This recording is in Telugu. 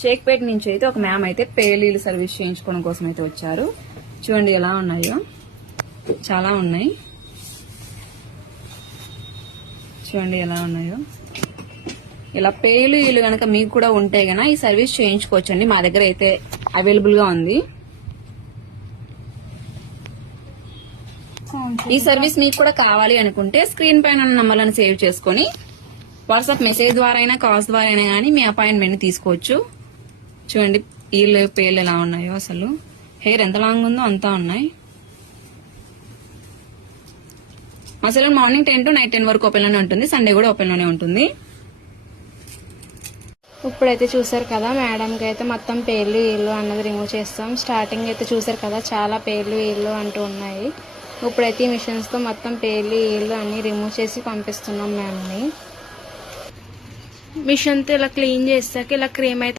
షేక్పేట్ నుంచి అయితే ఒక మ్యామ్ అయితే పేలీలు సర్వీస్ చేయించుకోవడం కోసం అయితే వచ్చారు. చూడండి ఎలా ఉన్నాయో, చాలా ఉన్నాయి. చూడండి ఎలా ఉన్నాయో. ఇలా పేలీలు కనుక మీకు కూడా ఉంటే గన ఈ సర్వీస్ చేయించుకోవచ్చండి. మా దగ్గర అయితే అవైలబుల్ గా ఉంది. ఈ సర్వీస్ మీకు కూడా కావాలి అనుకుంటే స్క్రీన్ పైన ఉన్న నంబర్లను సేవ్ చేసుకుని వాట్సాప్ మెసేజ్ ద్వారా అయినా కాల్స్ ద్వారా అయినా కానీ మీ అపాయింట్మెంట్ ని తీసుకోవచ్చు. చూడండి వీళ్ళు పేర్లు ఎలా ఉన్నాయో, అసలు హెయిర్ ఎంత లాంగ్ ఉందో అంతా ఉన్నాయి. అసలు మార్నింగ్ 10 to నైట్ 10 వరకు ఓపెన్ లోనే ఉంటుంది. సండే కూడా ఓపెన్ లోనే ఉంటుంది. ఇప్పుడైతే చూసారు కదా, మేడంకి అయితే మొత్తం పేర్లు ఇల్లు అన్నది రిమూవ్ చేస్తాం. స్టార్టింగ్ అయితే చూసారు కదా, చాలా పేర్లు ఇల్లు అంటూ ఉన్నాయి. ఇప్పుడైతే ఈ మిషన్స్ తో మొత్తం పేర్లు ఇల్లు అన్ని రిమూవ్ చేసి పంపిస్తున్నాం మ్యామ్ని. మిషన్ తో ఇలా క్లీన్ చేస్తాక ఇలా క్రీమ్ అయితే